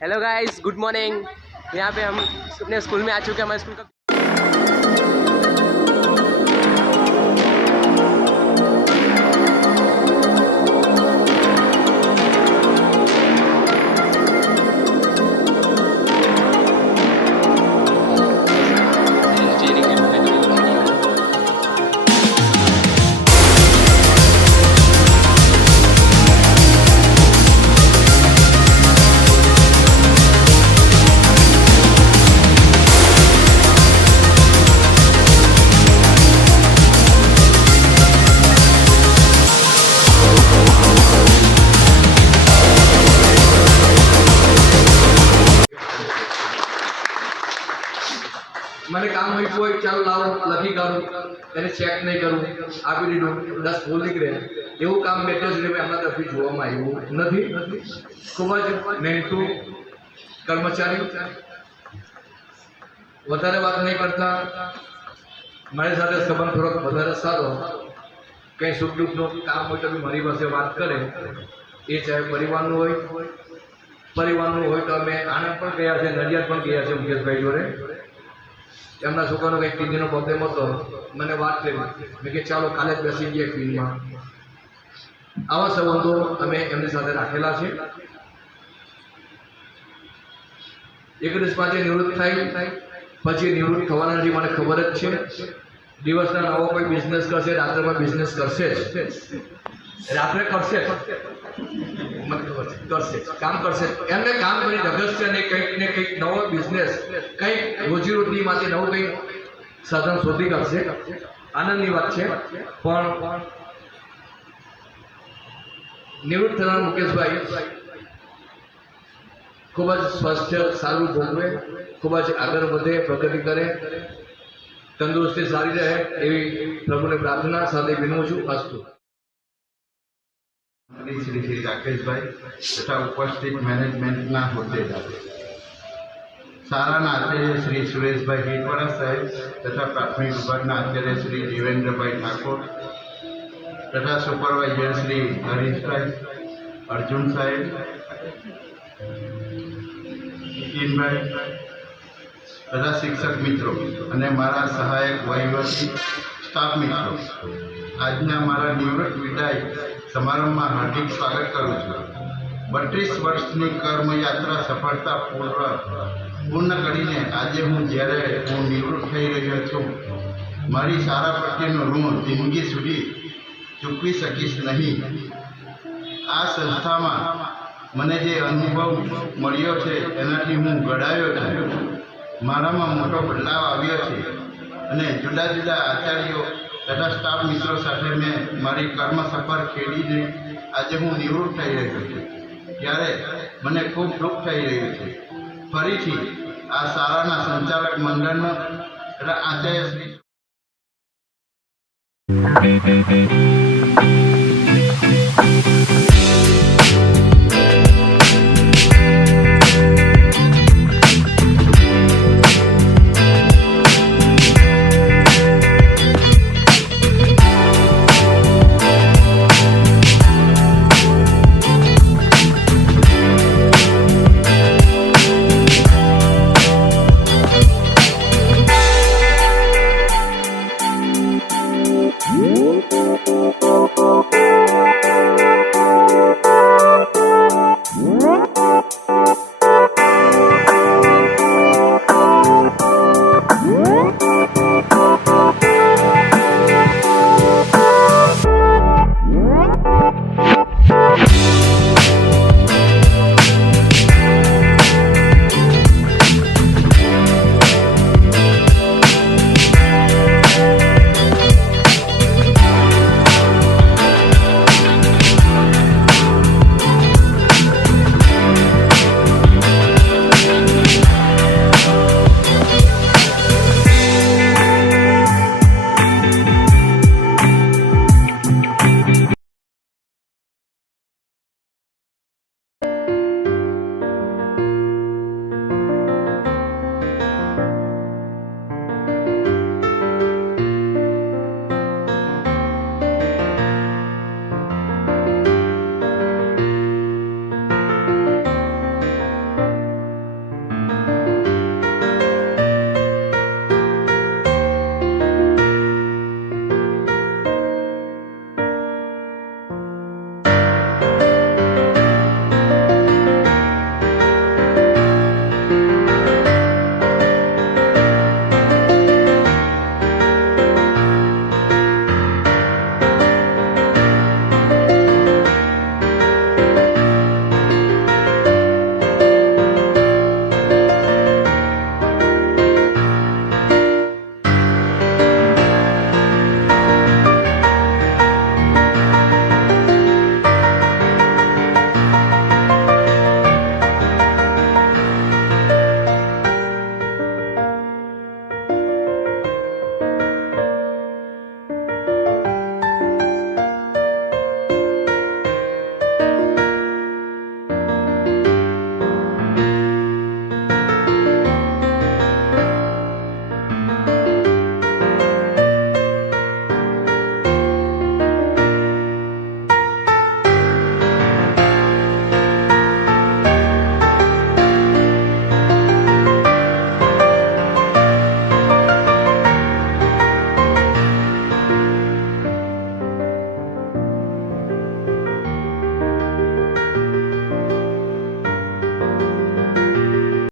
Hello guys, good morning. यहाँ पे हम अपने स्कूल में आ चुके हैं। हमारे स्कूल का મને કામ મૂક્યું હોય ચાલો લાવો લખી કાઢું એને ચેક નહીં કરું આપી દીધું 10 ભૂલ નીકળે એવું કામ મેટ્રોઝીમાં આપણા તરફથી જોવામાં આવ્યું નથી। ખૂબ જ મહેનતુ કર્મચારી, વધારે વાત નહીં કરતા મારી સાથે સંબંધ થોડોક વધારે સારો, કંઈ સુખ દુઃખનું કામ હોય તો મારી પાસે વાત કરે, એ ચાહે પરિવારનું હોય તો અમે આણંદ પણ ગયા છે, નડિયાદ પણ ગયા છે મુકેશભાઈ જોડે। એમના છોકરાનો કંઈક કિડનીનો પ્રોબ્લેમ હતો, મને વાત કરી, મેં કે ચાલો કાલે જ બેસી ગયા ક્લિનિકમાં। આવા સંબંધો અમે એમની સાથે રાખેલા છે। 31 પાંચે નિવૃત્ત થાય પછી નિવૃત્ત થવાના નથી, મને ખબર જ છે। દિવસના નવો કોઈ બિઝનેસ કરશે, રાત્રેમાં બિઝનેસ કરશે જ, રાત્રે કરશે કામ કરશે, એમને કામ કરી ધગસશે ને કંઈક ને કંઈક નવો બિઝનેસ, કંઈક રોજીરોટી માટે નવું કંઈક સાધન શોધી કાઢશે। આનંદની વાત છે। પણ નિવૃત્ત થનાર મુકેશભાઈ ખૂબ જ સ્વાસ્થ્ય સારું ભોગવે, ખૂબ જ આગળ વધે, પ્રગતિ કરે, તંદુરસ્તી સારી રહે એવી પ્રભુને પ્રાર્થના સાથે વિનવું છું। અસ્તુ। श्री राकेश भाई तथा उपस्थित मैनेजमेंटना होद्देदार, शाळाना आचार्य श्री सुरेश भाई हिटवाड़ा साहेब तथा प्राथमिक विभागना आचार्य श्री देवेंद्र भाई ठाकुर तथा सुपरवाइजर श्री हरीश भाई, अर्जुन साहेब, नितिन भाई तथा शिक्षक मित्रों અને મારા સહાયક વહીવટી સ્ટાફ મિત્રો, આજના મારા નિવૃત્ત વિદાય સમારંભમાં હાર્દિક સ્વાગત કરું છું। 32 વર્ષની કર્મયાત્રા સફળતાપૂર્વક પૂર્ણ કરીને આજે જ્યારે હું નિવૃત્ત થઈ રહ્યો છું, મારી શાળા પ્રત્યેનું ઋણ જિંદગી સુધી ચૂકવી શકીશ નહીં। આ સંસ્થામાં મને જે અનુભવ મળ્યો છે એનાથી હું ઘડાયો છું, મારામાં મોટો બદલાવ આવ્યો છે અને જુદા જુદા આચાર્યો તથા સ્ટાફ મિત્રો સાથે મેં મારી કર્મ સફર ખેડીને આજે હું નિવૃત્ત થઈ રહ્યો છું, ત્યારે મને ખૂબ દુઃખ થઈ રહ્યું છે। ફરીથી આ શાળાના સંચાલક મંડળનો તથા આચાર્ય શ્રી